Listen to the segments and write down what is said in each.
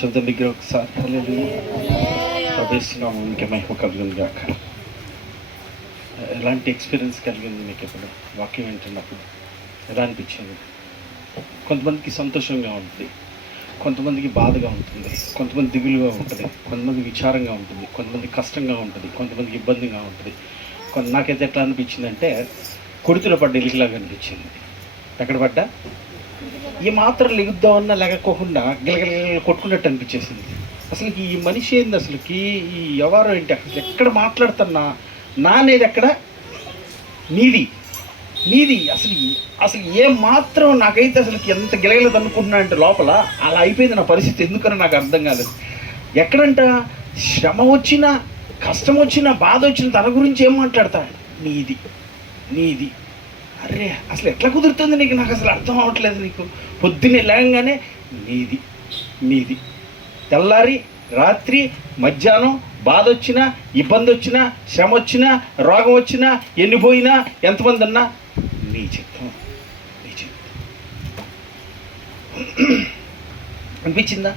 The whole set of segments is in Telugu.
చదువు దగ్గర ఒకసారి ప్రవేశనామానికి మహిమ కలిగింది కాక. ఎలాంటి ఎక్స్పీరియన్స్ కలిగింది మీకు ఇప్పుడు వాక్యం వింటున్నప్పుడు? ఎలా అనిపించింది? కొంతమందికి సంతోషంగా ఉంటుంది, కొంతమందికి బాధగా ఉంటుంది, కొంతమంది దిగులుగా ఉంటుంది, కొంతమంది విచారంగా ఉంటుంది, కొంతమంది కష్టంగా ఉంటుంది, కొంతమందికి ఇబ్బందిగా ఉంటుంది. నాకైతే ఎట్లా అనిపించిందంటే కొడుతులో పడ్డ ఎలిగిలాగా అనిపించింది. ఎక్కడ పడ్డా ఈ మాత్రం లెగుద్దామన్నా లేకపోకుండా గిలగిల కొట్టుకున్నట్టు అనిపించేసింది. అసలుకి ఈ మనిషి ఏంది, అసలుకి ఈ వ్యవహారం ఏంటి, అసలు ఎక్కడ మాట్లాడుతున్నా నా అనేది ఎక్కడ నీది నీది అసలు అసలు ఏం మాత్రం నాకైతే అసలుకి ఎంత గిలగిలది అనుకుంటున్నా అంటే లోపల అలా అయిపోయింది నా పరిస్థితి. ఎందుకని నాకు అర్థం కాలేదు. ఎక్కడంట శ్రమ వచ్చినా, కష్టం వచ్చినా, బాధ వచ్చినా తన గురించి ఏం మాట్లాడతా, నీది నీది. అరే అసలు ఎట్లా కుదురుతుంది నీకు? నాకు అసలు అర్థం అవ్వట్లేదు. నీకు పొద్దున్నే లేగానే నీది నీది, తెల్లారి రాత్రి మధ్యాహ్నం బాధ వచ్చినా, ఇబ్బంది వచ్చినా, శ్రమ వచ్చినా, రోగం వచ్చినా, ఎన్నిపోయినా, ఎంతమంది అన్నా నీ చిత్తం నీ చిత్తం. అనిపించిందా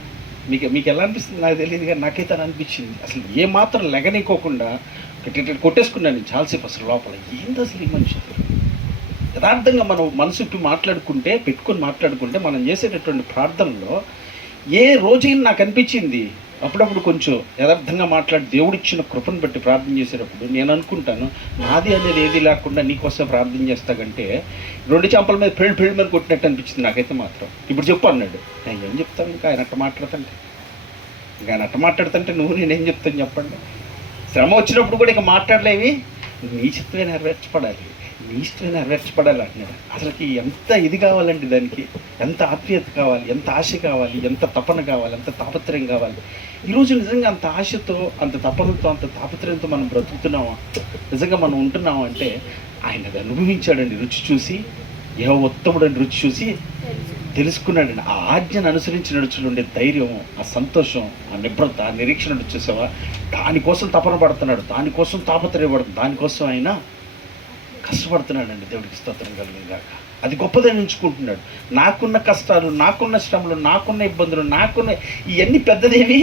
మీకు? మీకు ఎలా అనిపిస్తుంది నాకు తెలియదు, కానీ నాకైతే అని అనిపించింది. అసలు ఏమాత్రం లెగనీకోకుండా కొట్టేసుకున్నాను చాలాసేపు. అసలు లోపల ఏంది అసలు ఈ మనిషి? యథార్థంగా మనం మనసుకి పెట్టుకొని మాట్లాడుకుంటే మనం చేసేటటువంటి ప్రార్థనలో ఏ రోజైనా నాకు అనిపించింది, అప్పుడప్పుడు కొంచెం యథార్థంగా మాట్లాడి దేవుడిచ్చిన కృపను బట్టి ప్రార్థన చేసేటప్పుడు నేను అనుకుంటాను, నాది అనేది ఏది లేకుండా నీకోసం ప్రార్థన చేస్తాకంటే 2 చెంపల మీద పెళ్ళి మీద కొట్టినట్టు అనిపించింది నాకైతే మాత్రం. ఇప్పుడు చెప్పు అన్నాడు. నేను ఏం చెప్తాను ఇంకా ఆయన అట్ట మాట్లాడుతుంటే నేనేం చెప్తాను చెప్పండి? శ్రమ వచ్చినప్పుడు కూడా ఇక మాట్లాడలేవి, నీ చిత్తమే నెరవేర్చబడాలి, నీ ఇష్టమే నెరవేర్చబడాలి అంటున్నాడు. అసలుకి ఎంత ఇది కావాలండి, దానికి ఎంత ఆత్మీయత కావాలి, ఎంత ఆశ కావాలి, ఎంత తపన కావాలి, ఎంత తాపత్రయం కావాలి. ఈరోజు నిజంగా అంత ఆశతో, అంత తపనతో, అంత తాపత్రయంతో మనం బ్రతుకుతున్నామా, నిజంగా మనం ఉంటున్నామా అంటే ఆయన అది అనుభవించాడండి. రుచి చూసి, యెహోవా ఉత్తముడని రుచి చూసి తెలుసుకున్నాడండి. ఆ ఆజ్ఞను అనుసరించి నడుచుండే ధైర్యం, ఆ సంతోషం, ఆ నిబ్రత, ఆ నిరీక్షణ చూసావా? దానికోసం తపన పడుతున్నాడు, దానికోసం తాపత్రయపడుతుంది, దానికోసం ఆయన కష్టపడుతున్నాడండి. దేవుడికి స్తోత్రం కలిగిన గాక. అది గొప్పదని ఎంచుకుంటున్నాడు. నాకున్న కష్టాలు, నాకున్న శ్రమలు, నాకున్న ఇబ్బందులు, నాకున్న ఇవన్నీ పెద్దదేమీ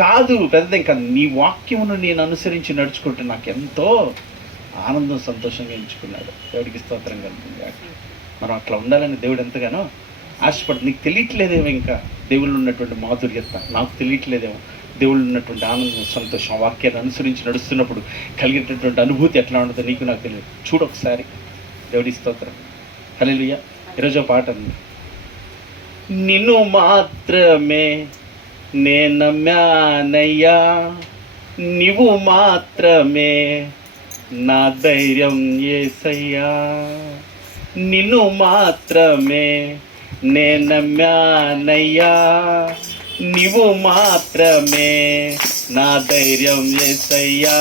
కాదు, పెద్దదేం కాదు. నీ వాక్యమును నేను అనుసరించి నడుచుకుంటే నాకు ఎంతో ఆనందం, సంతోషంగా ఎంచుకున్నాడు. దేవుడికి స్తోత్రం కలిగిన గాక. మనం అట్లా ఉండాలని దేవుడు ఎంతగానో ఆశపడు. నీకు తెలియట్లేదేమో ఇంకా దేవుళ్ళు ఉన్నటువంటి మాధుర్యత, నాకు తెలియట్లేదేమో దేవుళ్ళు ఉన్నటువంటి ఆనందం, సంతోషం, వాక్యాన్ని అనుసరించి నడుస్తున్నప్పుడు కలిగేటటువంటి అనుభూతి ఎట్లా ఉంటుందో నీకు నాకు తెలియదు. చూడు ఒకసారి. దేవుడి స్తోత్రం. హల్లెలూయా. ఈరోజు పాట ఉంది, నిన్ను మాత్రమే నే నమ్మానయ్యా, నీవు మాత్రమే నా ధైర్యం యేసయ్యా, నిన్ను మాత్రమే నే నమ్మానయ్యా, నీవు మాత్రమే నా ధైర్యం యేసయ్యా,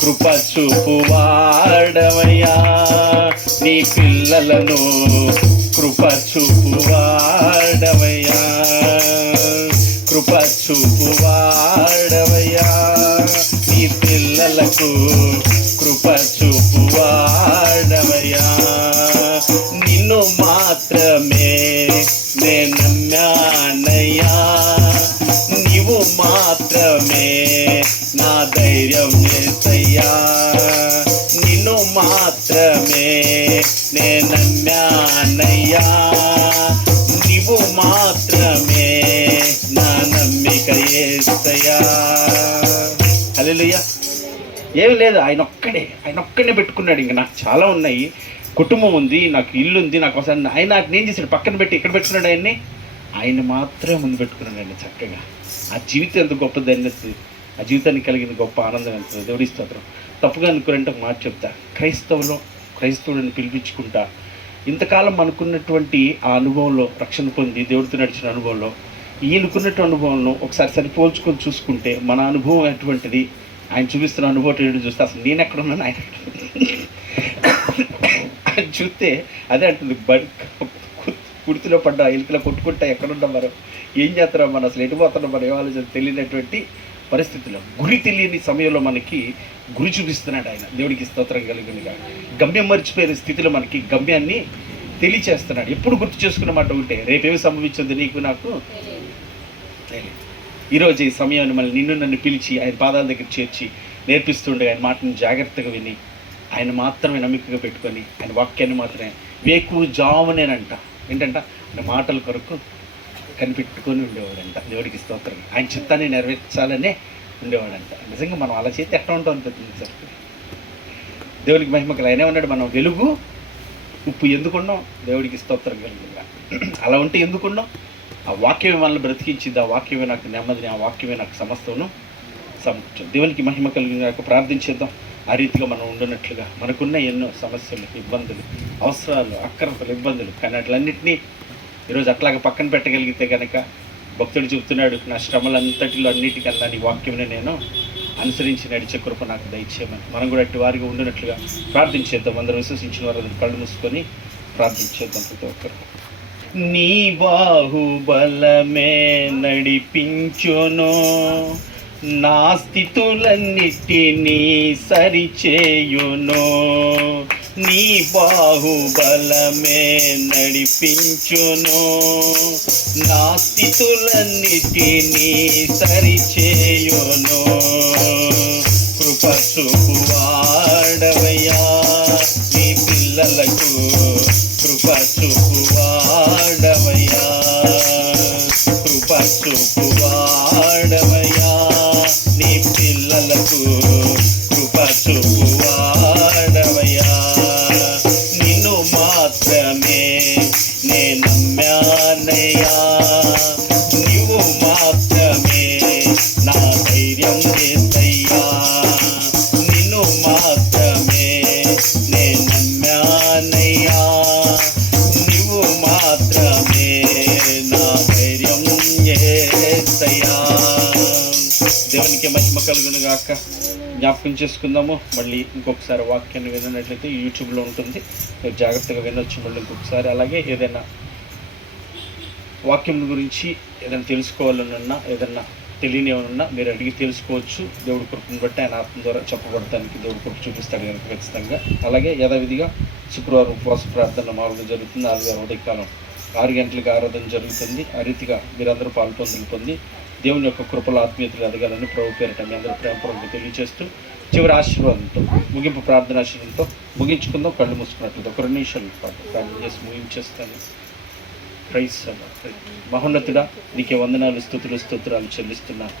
కృప చూపువాడవయ్యా, నీ పిల్లలను కృప చూపువాడవయ్యా, కృప చూపువాడవయ్యా, నీ పిల్లలకు కృప చూపువాడవయ్యా, నిన్ను మాత్రమే నే నమ్మానయ్యా, నీవు మాత్రమే నా ధైర్యం యేసయ్యా, నిన్ను మాత్రమే నే నమ్మానయ్యా, నీవు మాత్రమే నా నమ్మిక యేసయ్యా. హల్లెలూయా. ఏం లేదు, ఆయన ఒక్కడే పెట్టుకున్నాడు. ఇంకా నాకు చాలా ఉన్నాయి, కుటుంబం ఉంది, నాకు ఇల్లు ఉంది, నాకు అవసరం. ఆయన నాకు నేను చేశాడు, పక్కన పెట్టి ఇక్కడ పెట్టుకున్నాడు. ఆయన మాత్రమే ముందు పెట్టుకున్నాడు. ఆయన చక్కగా ఆ జీవితం ఎంత గొప్ప ధన్యత, ఆ జీవితానికి కలిగిన గొప్ప ఆనందం ఎంత. దేవుడి స్తోత్రం. తప్పుగా అనుకురంటే ఒక మాట చెప్తా, క్రైస్తవుడిని పిలిపించుకుంటా ఇంతకాలం మనకున్నటువంటి ఆ అనుభవంలో, రక్షణ పొంది దేవుడితో నడిచిన అనుభవంలో, ఈయనకున్నట్టు అనుభవంలో ఒకసారి సరిపోల్చుకొని చూసుకుంటే మన అనుభవం ఎటువంటిది, ఆయన చూపిస్తున్న అనుభవం ఏంటో చూస్తే అసలు నేను ఎక్కడున్నాను, ఆయన చూస్తే అదే అంటుంది, కుర్తిలో పడ్డా ఎలుకలో కొట్టుకుంటా ఎక్కడున్నాం, మనం ఏం చేస్తున్నాం, మనం అసలు ఎటుపోతున్నాం, మనం ఏం ఆలోచన తెలియనటువంటి పరిస్థితుల్లో, గురి తెలియని సమయంలో మనకి గురి చూపిస్తున్నాడు ఆయన. దేవుడికి స్తోత్రం కలిగినగా. గమ్యం మర్చిపోయిన స్థితిలో మనకి గమ్యాన్ని తెలియచేస్తున్నాడు. ఎప్పుడు గుర్తు చేసుకున్న మాట ఉంటే రేపేమి సంభవించింది నీకు నాకు చేయాలి. ఈరోజు ఈ సమయాన్ని మళ్ళీ నన్ను పిలిచి ఆయన పాదాల దగ్గర చేర్చి నేర్పిస్తుండే ఆయన మాటను జాగ్రత్తగా విని ఆయన మాత్రమే నమ్మికగా పెట్టుకొని ఆయన వాక్యాన్ని మాత్రమే వేకు జామునేనంట ఏంటంట ఆయన మాటల కొరకు కనిపెట్టుకొని ఉండేవాడంట. దేవుడికి స్తోత్రం. ఆయన చిత్తాన్ని నెరవేర్చాలనే ఉండేవాడంట. నిజంగా మనం అలా చేస్తే ఎట్లా ఉంటాం అనిపిస్తుంది సార్. దేవుడికి మహిమకలు ఆయనే ఉన్నాడు. మనం వెలుగు ఉప్పు ఎందుకున్నాం? దేవుడికి స్తోత్రం కలుగుగా. అలా ఉంటే ఎందుకున్నాం? ఆ వాక్యమే మనల్ని బ్రతికించింది. ఆ వాక్యమే నాకు నెమ్మదిని, ఆ వాక్యమే నాకు సమస్తమును సమర్పించింది. దేవునికి మహిమ కలిగినాక ప్రార్థించేద్దాం. ఆ రీతిగా మనం ఉండనట్లుగా మనకున్న ఎన్నో సమస్యలు, ఇబ్బందులు, అవసరాలు, అక్రతలు, ఇబ్బందులు, కానీ అట్లన్నింటినీ ఈరోజు అట్లాగా పక్కన పెట్టగలిగితే కనుక భక్తుడు చెబుతున్నాడు, నా శ్రమలంతటిలో అన్నిటికన్నా నీ వాక్యమే నేను అనుసరించి నడిచే కృప నాకు దయచేయమని. మనం కూడా అట్టి వారిగా ఉండినట్లుగా ప్రార్థించేద్దాం. అందరూ విశ్వసించిన వారు కళ్ళు మూసుకొని ప్రార్థించేద్దాం. ప్రతి ఒక్కరు నీ బాహుబలమే నడిపించును, నా స్థితులన్నిటినీ సరిచేయును. నీ బాహుబలమే నడిపించును, నా స్థితులన్నిటినీ సరిచేయును. కృప చూపువాడవయ్యా నీ పిల్లలకు, కృప చూపువాడవయ్యా, కృప చూపువాడవయ్యా నీ పిల్లలకు, కృప చూపువాడవయ్యా. నిన్ను మాత్రమే నే నమ్మానయ్యా, నీవు మాత్రమే నా ధైర్యం చేసయ్యా. నిన్ను మాత్రమే నే నమ్మానయ్యా, నీవు మాత్రమే నా ధైర్యం చేసయ్యా. దేవునికి మహిమ కలుగును గాక. జ్ఞాపకం చేసుకుందాము. మళ్ళీ ఇంకొకసారి వాక్యాన్ని వినట్లయితే యూట్యూబ్లో ఉంటుంది, మీరు జాగ్రత్తగా వినొచ్చు మళ్ళీ ఇంకొకసారి. అలాగే ఏదైనా వాక్యం గురించి ఏదైనా తెలుసుకోవాలన్నా, ఏదన్నా తెలియని ఏమన్నా మీరు అడిగి తెలుసుకోవచ్చు. దేవుడి కృపను బట్టి ఆయన ఆత్మ ద్వారా చెప్పబడటానికి దేవుడి కృప చూపిస్తాడు కనుక ఖచ్చితంగా. అలాగే యథావిధిగా శుక్రవారం ఉపవాస ప్రార్థన మామూలుగా జరుగుతుంది. 4 ఉదయకాలం 6 గంటలకు ఆరాధన జరుగుతుంది. ఆ రీతిగా మీరందరూ పాల్పొందులు పొంది దేవుని యొక్క కృపల ఆత్మీయతలు ఎదగాలని ప్రభు పేరిట మీ అందరూ ప్రేమపూర్వకంగా తెలియజేస్తూ చివరి ఆశీర్వాదంతో ముగింపు ప్రార్థన ఆశీర్వాదంతో ముగించుకుందాం. కళ్ళు మూసుకున్నట్లయితే 1 నిమిషాలు ప్రార్థన చేసి ముగించేస్తాను. ప్రైజ్ మహోన్నతుడా, నీకే వందనాలు, స్తుతులు, స్తోత్రాలు చెల్లిస్తున్నాను.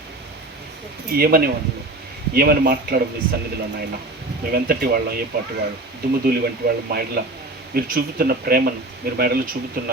ఏమని మాట్లాడడం నీ సన్నిధిలో నాయన. మేమెంతటి వాళ్ళం, ఏ పాటి వాళ్ళు, దుమ్ముధూళి వంటి వాళ్ళు మా ఎడల మీరు చూపుతున్న ప్రేమను, మీరు మా ఎడల చూపుతున్న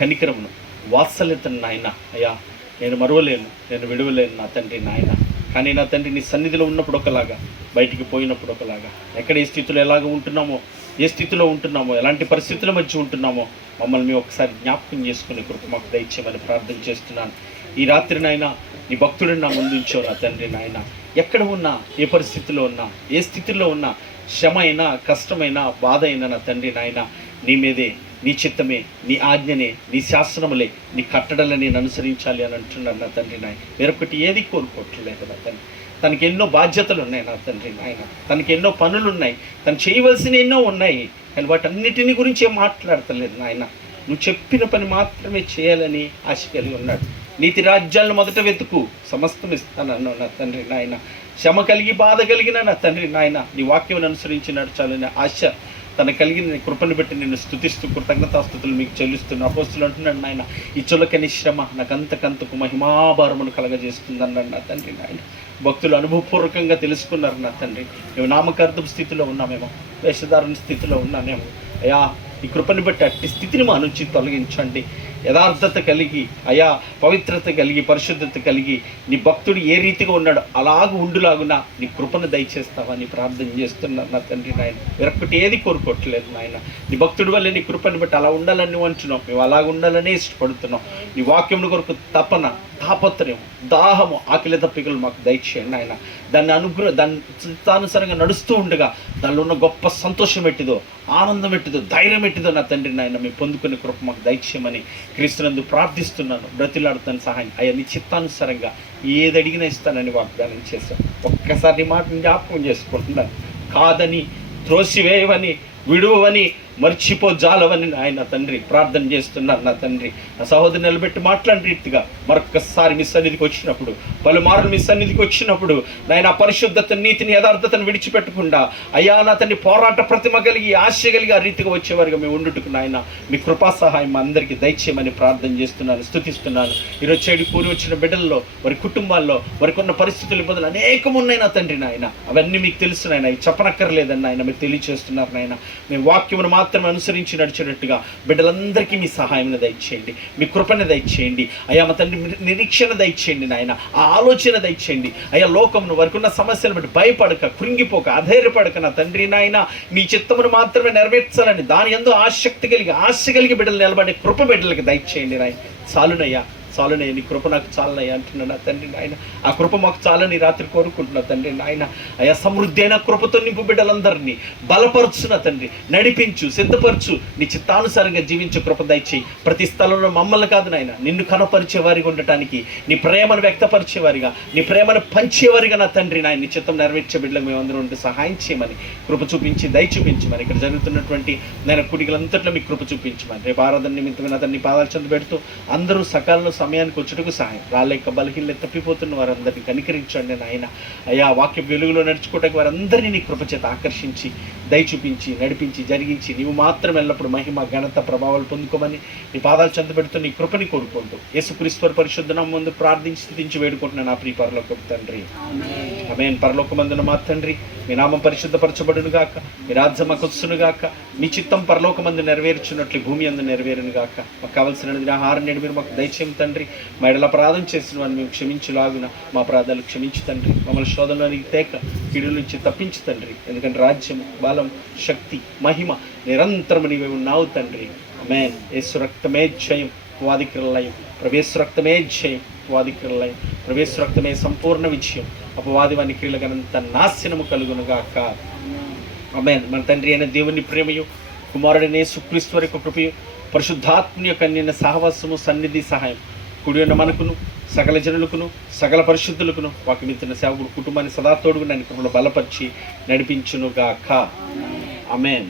కనికరమును, వాత్సల్యతను నాయన అయ్యా నేను మరువలేను, నేను విడవలేను నా తండ్రి నాయన. కానీ నా తండ్రి నీ సన్నిధిలో ఉన్నప్పుడు ఒకలాగా, బయటికి పోయినప్పుడు ఒకలాగా, ఎక్కడ ఏ స్థితిలో ఎలాగ ఉంటున్నామో, ఏ స్థితిలో ఉంటున్నామో, ఎలాంటి పరిస్థితుల మధ్య ఉంటున్నామో మమ్మల్ని మేము ఒకసారి జ్ఞాపకం చేసుకునే కృప మాకు దయచేయమని ప్రార్థన చేస్తున్నాను. ఈ రాత్రి నాయన నీ భక్తుడిని నా ముందు ఉంచావు నా తండ్రి నాయన. ఎక్కడ ఉన్నా, ఏ పరిస్థితిలో ఉన్నా, ఏ స్థితిలో ఉన్నా, శ్రమ అయినా, కష్టమైనా, బాధ అయినా నా తండ్రి నాయన నీ మీదే, నీ చిత్తమే, నీ ఆజ్ఞనే, నీ శాసనములే, నీ కట్టడలని నేను అనుసరించాలి అని అంటున్నాను నా తండ్రి నాయన. వేరొకటి ఏది కోరుకోవట్లేదు నా తండ్రి. తనకి ఎన్నో బాధ్యతలు ఉన్నాయి నా తండ్రి నాయన, తనకి ఎన్నో పనులు ఉన్నాయి, తను చేయవలసిన ఎన్నో ఉన్నాయి. కానీ వాటన్నిటిని గురించి ఏం మాట్లాడతలేదు నాయన. నువ్వు చెప్పిన పని మాత్రమే చేయాలని ఆశ కలిగి ఉన్నాడు. నీతి రాజ్యాలను మొదట వెతుకు, సమస్తం ఇస్తానన్నావు నా తండ్రి నాయన. శ్రమ కలిగి, బాధ కలిగిన నా తండ్రి నాయన నీ వాక్యం అనుసరించి నడచాలని ఆశ తన కలిగిన కృపను బట్టి నేను స్తుతిస్తూ కృతజ్ఞతాస్తుతులు మీకు చెల్లిస్తున్న అపోస్తులు అంటున్నాడు నాయన. ఈ చులకని శ్రమ నాకు అంతకంతకు మహిమాభారమును కలగజేస్తుందన్నాడు నా తండ్రి నాయన. భక్తులు అనుభవపూర్వకంగా తెలుసుకున్నారు నా తండ్రి. మేము నామకార్థపు స్థితిలో ఉన్నామేమో, వేషధారణ స్థితిలో ఉన్నామేమో అయ్యా, ఈ కృపను బట్టి అట్టి స్థితిని మా నుంచి తొలగించండి. యథార్థత కలిగి అయా, పవిత్రత కలిగి, పరిశుద్ధత కలిగి నీ భక్తుడు ఏ రీతిగా ఉన్నాడో అలాగ ఉండులాగున నీ కృపను దయచేస్తావని ప్రార్థన చేస్తున్నాను నా తండ్రి నాయన. వేరొకటి ఏది కోరుకోవట్లేదు నాయన. నీ భక్తుడి వల్ల నీ కృపను బట్టి అలా ఉండాలని నువ్వు అంటున్నావు, మేము అలాగ ఉండాలనే ఇష్టపడుతున్నాం. నీ వాక్యం కొరకు తపన, తాపత్రయం, దాహము, ఆకలి తప్పికలు మాకు దయచేయండి ఆయన. దాన్ని చిత్తానుసారంగా నడుస్తూ ఉండగా దానిలో ఉన్న గొప్ప సంతోషం ఎట్టిదో, ఆనందం ఎట్టిదో, ధైర్యం ఎట్టిదో నా తండ్రి నాయన మేము పొందుకునే కృప మాకు దయచేయమని క్రీస్తునందు ప్రార్థిస్తున్నాను, బ్రతిలాడుతాను సహాయం. అయ్యా నీ చిత్తానుసారంగా ఏది అడిగినా ఇస్తానని వాగ్దానం చేశాను. ఒక్కసారి నీ మాటను జ్ఞాపకం చేసుకుంటున్నాను. కాదని, త్రోసివేయవని, విడువని, మర్చిపోజాలవని ఆయన తండ్రి ప్రార్థన చేస్తున్నాను నా తండ్రి. నా సహోదరు నిలబెట్టి మాట్లాడిన రీతిగా మరొక్కసారి మీ సన్నిధికి వచ్చినప్పుడు, పలుమార్లు మీ సన్నిధికి వచ్చినప్పుడు నాయన పరిశుద్ధత, నీతిని, యథార్థతను విడిచిపెట్టకుండా అయ్యా నా తండ్రి పోరాట ప్రతిమ కలిగి, ఆశ కలిగి ఆ రీతిగా వచ్చేవారుగా మేము ఉండుటకు నాయన మీ కృపా సహాయం మా అందరికీ దయచేయమని ప్రార్థన చేస్తున్నాను, స్తుతిస్తున్నాను. ఈరోజు చెడు కూడి వచ్చిన బిడ్డల్లో, వారి కుటుంబాల్లో వారికి ఉన్న పరిస్థితులు, ఇబ్బందులు అనేకం ఉన్నాయి నా తండ్రి నాయన. అవన్నీ మీకు తెలుసు నాయన, చెప్పనక్కర్లేదని ఆయన మీరు తెలియచేస్తున్నారు నాయన. మీ వాక్యమును మాత్రమే అనుసరించి నడిచేటట్టుగా బిడ్డలందరికీ మీ సహాయం దయచేయండి, మీ కృపను దయచేయండి అయ్యా. మా తండ్రి నిరీక్షణ దయచేయండి నాయన, ఆ ఆలోచన దయచేయండి అయ్యా. లోకమును వారికి ఉన్న సమస్యలు బట్టి భయపడక, కృంగిపోక, అధైర్యపడక నా తండ్రి నాయన నీ చిత్తమును మాత్రమే నెరవేర్చాలని దాని యందు ఆసక్తి కలిగి, ఆశ కలిగి బిడ్డలు నిలబడే కృప బిడ్డలకి దయచేయండి నాయన. చాలునయ్యా, చాలునయ్య, నీ కృప నాకు చాలనయ్యా అంటున్నాను నా తండ్రి నాయన. ఆ కృప మాకు చాలని రాత్రి కోరుకుంటున్నా తండ్రి నాయన. అయ్యా సమృద్ధి అయిన కృపతో నింపు బిడ్డలందరినీ బలపరచు నా తండ్రి, నడిపించు, సిద్ధపరచు, నీ చిత్తానుసారంగా జీవించే కృప దయచేయి. ప్రతి స్థలంలో మమ్మల్ని కాదు నాయన, నిన్ను కనపరిచేవారిగా ఉండటానికి, నీ ప్రేమను వ్యక్తపరిచేవారిగా, నీ ప్రేమను పంచేవారిగా నా తండ్రి నాయన నీ చిత్తం నెరవేర్చే బిడ్డలకు మేమందరం ఉంటే సహాయం చేయమని, కృప చూపించి దయ చూపించమని, ఇక్కడ జరుగుతున్నటువంటి నేను కుడికలంతట్లో మీకు కృప చూపించమని, రేపు ఆరాధన నిమిత్తమైన అతన్ని పాదాలు చెంద పెడుతూ అందరూ సకాలంలో సమయానికి వచ్చుటకు సహాయం, రాలేక బలహీనలు తప్పిపోతున్న వారందరినీ కనికరించండి నాయన. అయ్యా వాక్య వెలుగులో నడుచుకోవడానికి వారందరినీ నీ కృపచేత ఆకర్షించి దయ చూపించి నడిపించి జరిగించి నీవు మాత్రం ఎల్లప్పుడు మహిమ, ఘనత, ప్రభావాలు పొందుకోమని నీ పాదాలు చెంద పెడుతూ నీ కృపని కోరుకుంటూ యేసుక్రీస్తు పరిశుద్ధ నామమున ముందు ప్రార్థించి స్తుతించి వేడుకుంటున్నాను నా ప్రియ పరలోకపు తండ్రి. ఆమేన్. పరలోకమందున మా తండ్రి, మీ నామం పరిశుద్ధపరచబడును గాక, మీ రాజ్యం మాకు వచ్చును గాక, మీ చిత్తం పరలోకమందు నెరవేర్చున్నట్లు భూమి అందు నెరవేరును గాక. మాకు కావలసిన ఆహారం నేడు మీరు మాకు దయచేయం తండ్రి. మా ఎడల అపరాధం చేసిన వారిని మేము క్షమించులాగున మా అపరాధాలు క్షమించు తండ్రి. మమ్మల్ని శోధనలోనికి తేక కీడుల నుంచి తప్పించు తండ్రి. ఎందుకంటే రాజ్యం, బలం, శక్తి, మహిమ నిరంతరము నీవే ఉన్నావు తండ్రి. ఆమేన్. యేసు రక్తమే జయం, వాదిక్రలయం. ప్రవేశ రక్తమే జయం, వాదిక్రలయం. ప్రవేశ రక్తమే సంపూర్ణ విజయం. అపవాది వాని క్రియలకనంత నాశనము కలుగునుగాక. ఆమేన్. మన తండ్రి అయిన దేవుని ప్రేమయు, కుమారుడైన యేసుక్రీస్తు వారి యొక్క కృపయు, పరిశుద్ధాత్మ యొక్క అన్యోన్య సహవాసము, సన్నిధి, సహాయం కూడి ఉన్న మనకును, సకల జనులకును, సకల పరిశుద్ధులకును, వాక్యమిత్తున్న సేవకుడు కుటుంబాన్ని సదా తోడుగా నన్ను కృపలో బలపరిచి నడిపించునుగాక. ఆమేన్.